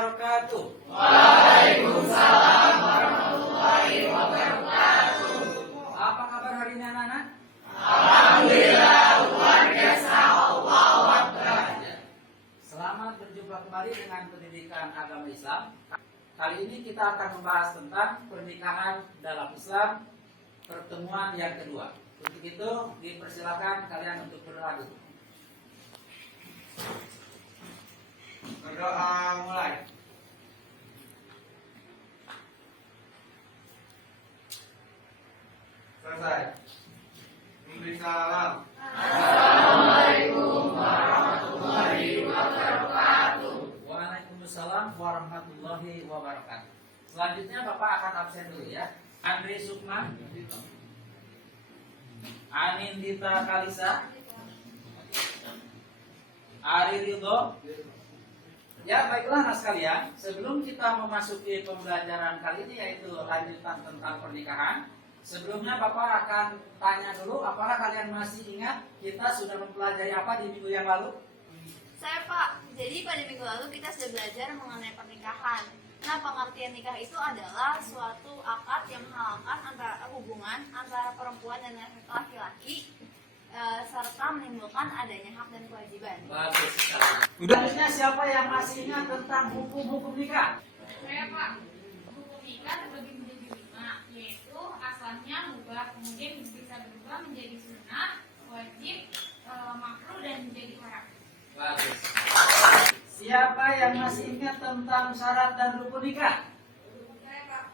wabarakatuh. Waalaikumsalam warahmatullahi wabarakatuh. Apa kabar hari ini anak-anak? Alhamdulillah luar biasa. Allahu Akbar. Selamat berjumpa kembali dengan pendidikan agama Islam. Kali ini kita akan membahas tentang pernikahan dalam Islam, pertemuan yang kedua. Untuk itu dipersilakan kalian untuk berdoa dulu. Berdoa mulai. Selesai. Memberi salam. Assalamualaikum warahmatullahi wabarakatuh. Waalaikumsalam warahmatullahi wabarakatuh. Selanjutnya Bapak akan absen dulu ya. Andri Sukma, Anindita Kalisa, Ari Ridho. Ya baiklah anak sekalian, sebelum kita memasuki pembelajaran kali ini yaitu lanjutan tentang pernikahan, sebelumnya Bapak akan tanya dulu, apakah kalian masih ingat kita sudah mempelajari apa di minggu yang lalu? Saya Pak, jadi pada minggu lalu kita sudah belajar mengenai pernikahan. Nah, pengertian nikah itu adalah suatu akad yang menghalalkan antara hubungan antara perempuan dan laki-laki serta menimbulkan adanya hak dan kewajiban. Bagus sekali. Selanjutnya siapa yang masih ingat tentang hukum-hukum nikah? Saya Pak, hukum nikah terbagi menjadi 5, yaitu asalnya mubah, kemudian bisa berubah menjadi sunnah, wajib, makruh dan menjadi haram. Bagus. Siapa yang masih ingat tentang syarat dan rukun nikah? Saya Pak,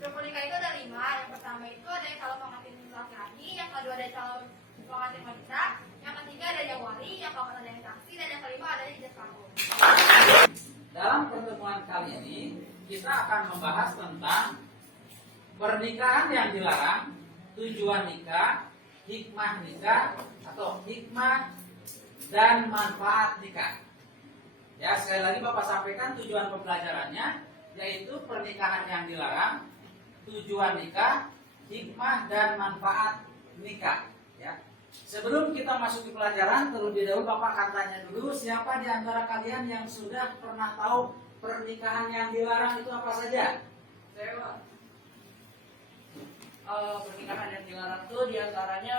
rukun nikah itu ada 5. Yang pertama itu ada calon pengantin laki-laki, yang kedua ada calon pengantin wanita, yang ketiga ada yang wali, yang keempat ada yang saksi, dan yang kelima ada ijazah kabul. Dalam pertemuan kali ini kita akan membahas tentang pernikahan yang dilarang, tujuan nikah, hikmah nikah atau hikmah dan manfaat nikah. Ya, sekali lagi Bapak sampaikan tujuan pembelajarannya yaitu pernikahan yang dilarang, tujuan nikah, hikmah dan manfaat nikah. Ya. Sebelum kita masuk ke pelajaran, terlebih dahulu Bapak akan tanya dulu siapa di antara kalian yang sudah pernah tahu pernikahan yang dilarang itu apa saja? Saya Pak, pernikahan yang dilarang itu diantaranya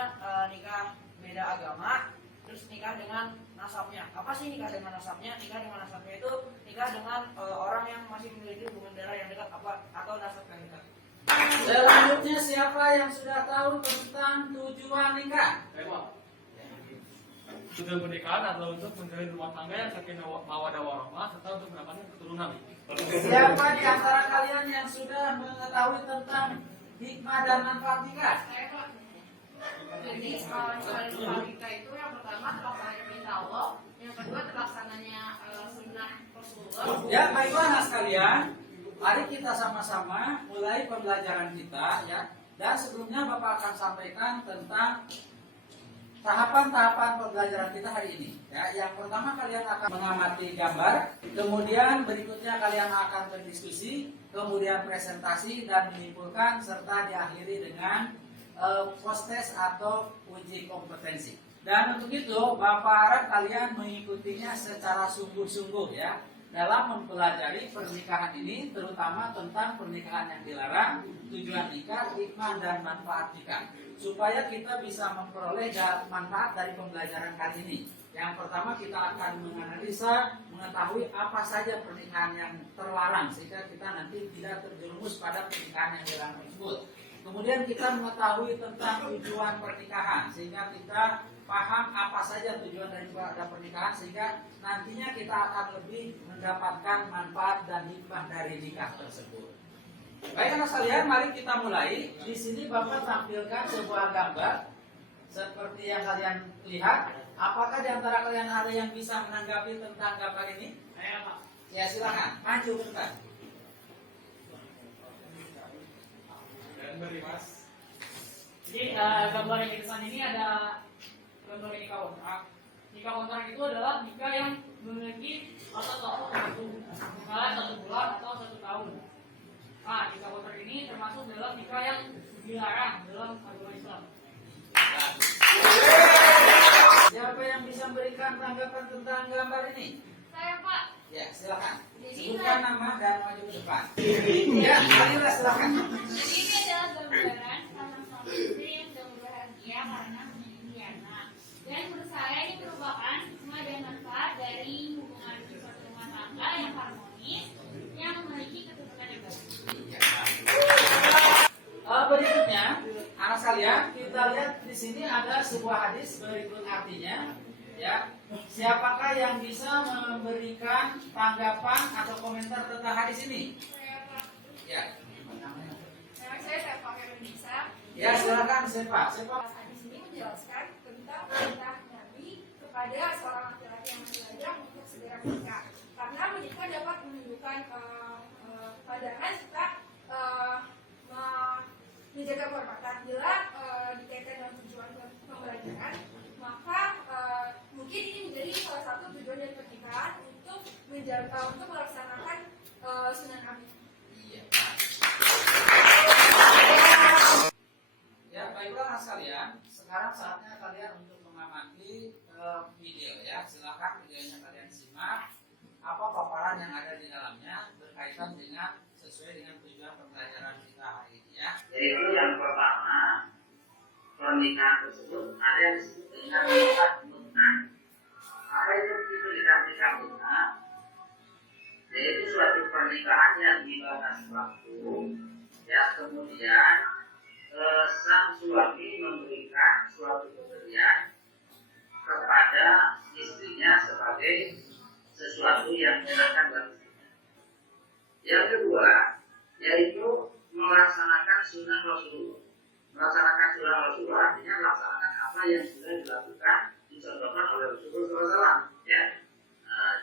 nikah beda agama, terus nikah dengan nasabnya. Apa sih nikah dengan nasabnya? Nikah dengan nasabnya itu nikah dengan orang yang masih memiliki hubungan darah yang dekat atau nasab yang dekat. Selanjutnya siapa yang sudah tahu tentang tujuan nikah? Tujuan pernikahan adalah untuk menjalin rumah tangga yang sakinah mawaddah warahmah serta untuk mendapatkan keturunan. Siapa di antara kalian yang sudah mengetahui tentang hikmah dan manfaat nikah? Saya Pak, jadi calon nikah itu yang pertama terlaksananya perintah Allah, yang kedua terlaksananya sunnah Rasulullah. Ya, baiklah anak sekalian. Mari kita sama-sama mulai pembelajaran kita ya. Dan sebelumnya Bapak akan sampaikan tentang tahapan-tahapan pembelajaran kita hari ini. Ya, yang pertama kalian akan mengamati gambar, kemudian berikutnya kalian akan berdiskusi, kemudian presentasi dan menyimpulkan serta diakhiri dengan post-test atau uji kompetensi. Dan untuk itu Bapak harap kalian mengikutinya secara sungguh-sungguh ya dalam mempelajari pernikahan ini, terutama tentang pernikahan yang dilarang, tujuan nikah, hikmah dan manfaat nikah, supaya kita bisa memperoleh manfaat dari pembelajaran kali ini. Yang pertama kita akan menganalisa, mengetahui apa saja pernikahan yang terlarang sehingga kita nanti tidak terjerumus pada pernikahan yang dilarang tersebut. Kemudian kita mengetahui tentang tujuan pernikahan sehingga kita paham apa saja tujuan daripada pernikahan sehingga nantinya kita akan lebih mendapatkan manfaat dan hikmah dari nikah tersebut. Baik anak sekalian, mari kita mulai. Di sini Bapak tampilkan sebuah gambar seperti yang kalian lihat. Apakah di antara kalian ada yang bisa menanggapi tentang gambar ini? Saya Pak. Ya silakan, maju bentar. Mas. Jadi gambar yang di sana ini ada gambar nikah kontrak. Nikah kontrak itu adalah nikah yang memiliki masa waktu 1 bulan atau 1 tahun. Nah, nikah kontrak ini termasuk dalam nikah yang dilarang dalam agama Islam. Siapa yang bisa memberikan tanggapan tentang gambar ini? Saya Pak, silakan. Sebutkan nama dan maju ke depan. Ya, Alira silakan. Jadi ini adalah gambaran salah satu istri yang sedang berbahagia karena memiliki anak. Dan menurut saya ini merupakan hikmah dan manfaat dari hubungan suatu rumah tangga yang harmonis, yang memiliki keturunan yang baik. Berikutnya, anak sekalian, kita lihat di sini ada sebuah hadis berikut artinya. Ya, siapakah yang bisa memberikan tanggapan atau komentar tentang hadis ini? Ya. Saya pakai bisa. Ya, silakan Sepa. Hadis ini menjelaskan tentang perintah Nabi kepada seorang laki-laki yang masih lajang untuk segera menikah. Karena menikah dapat menunjukkan pandangan serta menjaga kehormatan. Bila dikaitkan dengan tujuan pembelajaran, maka mungkin ini menjadi salah satu tujuan dari pernikahan untuk untuk melaksanakan sunnah Nabi. Ya, baiklah anak sekalian. Sekarang saatnya kalian untuk mengamati video ya. Silakan videonya kalian simak. Apa paparan yang ada di dalamnya berkaitan dengan sesuai dengan tujuan pembelajaran kita hari ini ya. Yaitu yang pertama, pernikahan tersebut ada yang disebut dengan nikah mut'ah. Apa itu nikah mut'ah? Yaitu suatu pernikahan yang dibahas waktu, ya kemudian sang suami memberikan suatu pemberian kepada istrinya sebagai sesuatu yang menyenangkan bagi istrinya. Yang kedua, yaitu melaksanakan sunnah Rasulullah. Melaksanakan sunnah Rasulullah artinya melaksanakan apa yang sudah dilakukan, dicontohkan oleh Rasulullah SAW. Ya,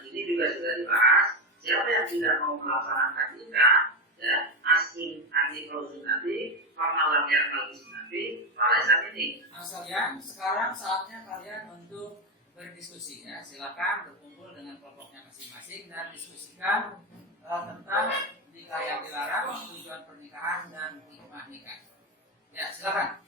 ini juga sudah dibahas. Siapa yang tidak mau melaksanakan nikah, ya, asing anti klausul nanti, pamalan yang bagus nanti, alasan ini. Nah, sekalian, sekarang saatnya kalian untuk berdiskusi ya. Silakan berkumpul dengan kelompoknya masing-masing dan diskusikan tentang nikah yang dilarang, tujuan pernikahan dan hikmah nikah. Ya, silakan.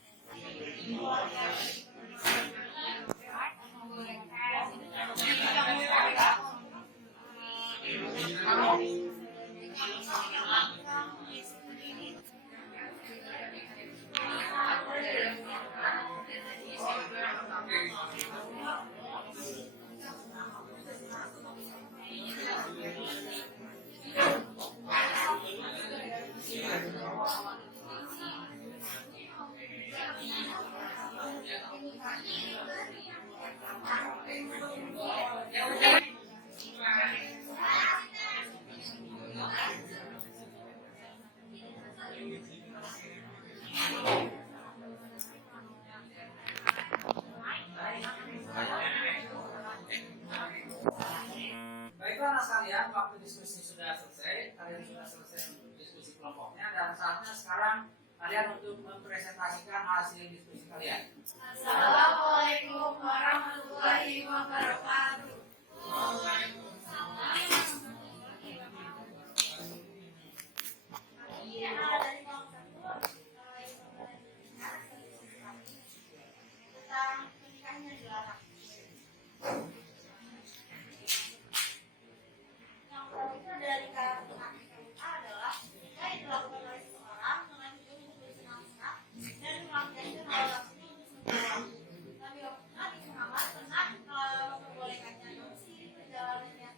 Baiklah anak sekalian, waktu diskusi sudah selesai. Kalian sudah selesai untuk diskusi kelompoknya dan saatnya sekarang kalian untuk mempresentasikan hasil diskusi kalian. Assalamualaikum warahmatullahi wabarakatuh. Tentang pernikahan yang dilarang. Yang pertama itu dari KPK adalah nikah yang dilakukan oleh seseorang dengan tujuan untuk bersenang-senang dan melampiaskan hawa nafsunya untuk sementara. Nabi Muhammad pernah memperbolehkannya, namun seiring berjalannya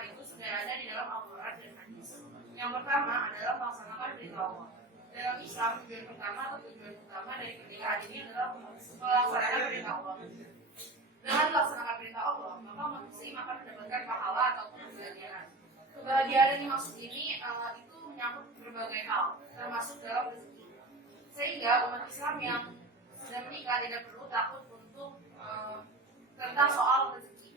pernikahan itu sudah ada di dalam Al-Quran dan hadis. Yang pertama adalah melaksanakan perintah Allah. Dalam Islam, tujuan pertama atau tujuan utama dari pernikahan ini adalah melaksanakan perintah Allah. Dengan melaksanakan perintah Allah, maka umat muslim akan mendapatkan pahala atau kebahagiaan. Kebahagiaan yang dimaksud ini itu menyangkut berbagai hal, termasuk dalam rezeki. Sehingga umat Islam yang sudah menikah tidak perlu takut untuk tentang soal rezeki.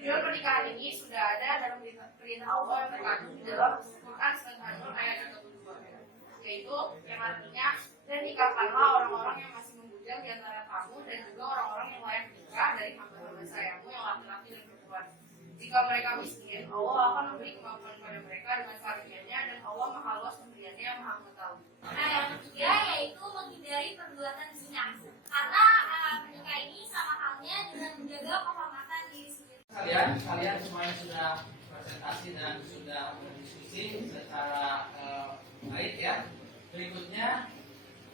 Tujuan pernikahan ini sudah ada dalam perintah Allah yang terkandung di dalam Quran surat An-Nur ayat 32, yaitu yang artinya, dan nikahkanlah orang-orang yang masih membujang di antara kamu dan juga orang-orang yang layak menikah dari hamba-hamba sayangmu yang laki-laki dan perempuan. Jika mereka miskin, Allah akan memberi kemampuan kepada mereka dengan karunia-Nya, dan Allah Maha Luas pemberiannya yang Maha Mengetahui. Nah, yang ketiga yaitu menghindari perbuatan zina. Karena menikah ini sama halnya dengan menjaga kehormatan diri sendiri. Kalian semuanya sudah presentasi dan sudah berdiskusi secara baik ya. Berikutnya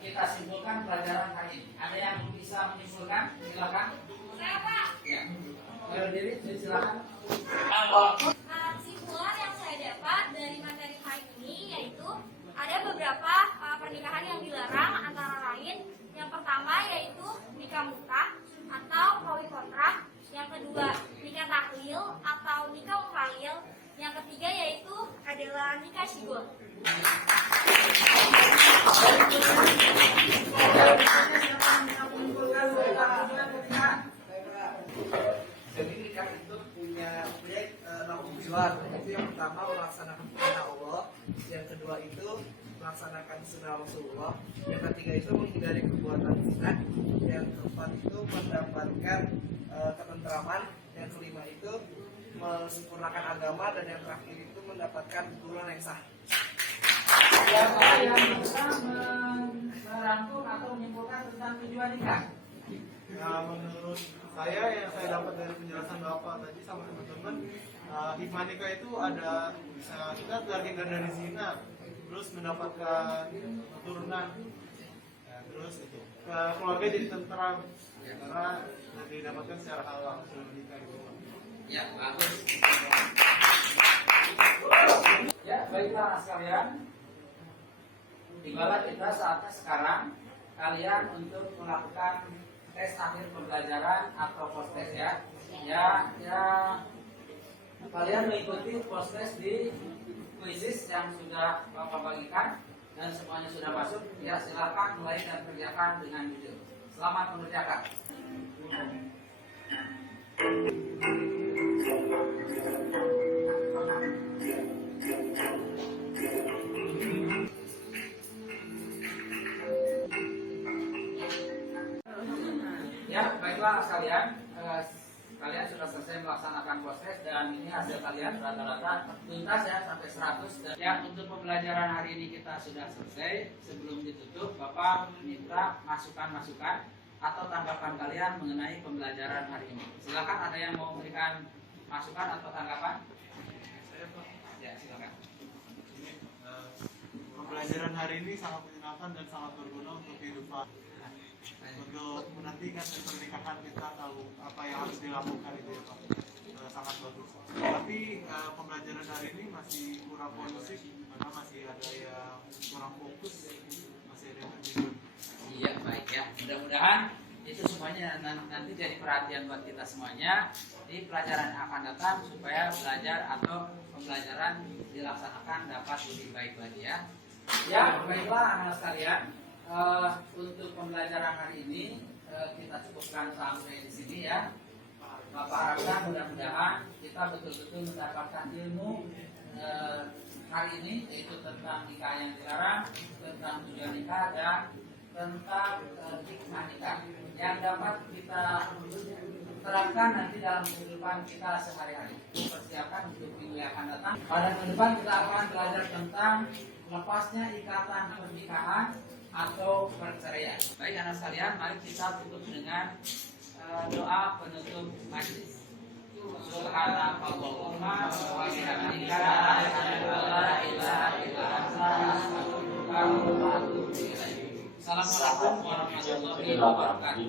kita simpulkan pelajaran hari ini. Ada yang bisa menyimpulkan? Silakan. Saya Pak. Ya. Berdiri, silakan. Kesimpulan yang saya dapat dari materi hari ini yaitu ada beberapa pernikahan yang dilarang, antara lain yang pertama yaitu nikah mutah atau kawin kontrak, yang kedua nikah tahlil atau nikah mukhalil, yang ketiga yaitu adalah nikah syibul. Jadi nikah itu punya tujuan. Itu yang pertama melaksanakan perintah Allah, yang kedua itu melaksanakan sunnah Rasulullah, yang ketiga itu menghindari perbuatan zina, yang keempat itu mendapatkan ketentraman, yang kelima itu mensempurnakan agama, dan yang terakhir itu mendapatkan keturunan yang sah. Siapa yang bisa merangkum atau menyimpulkan tentang tujuan nikah? Nah, menurut saya yang saya dapat dari penjelasan Bapak tadi sama teman-teman, hikmah nikah itu ada bisa kita terhindar dari zina, terus mendapatkan keturunan, ya, terus itu keluarga jadi tentram karena didapatkan secara halal sebelum nikah itu. Ya, bagus. Ya, baiklah anak sekalian. Tibalah kita saatnya sekarang kalian untuk melakukan tes akhir pembelajaran atau post test ya. Kalian mengikuti post test di kuisis yang sudah Bapak bagikan dan semuanya sudah masuk. Ya, silakan mulai dan kerjakan dengan jujur. Selamat mengerjakan. Ya, baiklah sekalian, kalian sudah selesai melaksanakan proses dan ini hasil kalian rata-rata tuntas ya sampai 100. Dan ya, untuk pembelajaran hari ini kita sudah selesai. Sebelum ditutup, Bapak minta masukan-masukan atau tanggapan kalian mengenai pembelajaran hari ini. Silakan, ada yang mau memberikan masukan atau tanggapan? Ya, silakan. Pembelajaran hari ini sangat menyenangkan dan sangat berguna untuk kehidupan. Untuk menantikan pernikahan kita tahu apa yang harus dilakukan itu ya Pak, sangat bagus. Tapi pembelajaran hari ini masih kurang kondusif karena masih ada yang kurang fokus, masih ada yang terbingung. Iya, baik ya. Mudah-mudahan itu semuanya nanti jadi perhatian buat kita semuanya di pelajaran yang akan datang supaya belajar atau pembelajaran dilaksanakan dapat lebih baik lagi ya. Ya, baiklah anak sekalian. Untuk pembelajaran hari ini kita cukupkan sampai di sini ya. Bapak harapkan mudah-mudahan kita betul-betul mendapatkan ilmu hari ini, yaitu tentang nikah yang dilarang, tentang tujuan nikah, dan tentang hikmah nikah yang dapat kita terapkan nanti dalam kehidupan kita sehari-hari. Persiapkan untuk minggu yang akan datang. Pada minggu depan kita akan belajar tentang lepasnya ikatan pernikahan atau perceraian. Baik anak sekalian, mari kita tutup dengan doa penutup majelis. Subhanallahumma wa bihamdika asyhadu an la ilaha illa anta astaghfiruka wa atubu ilaik. Assalamualaikum warahmatullahi wabarakatuh.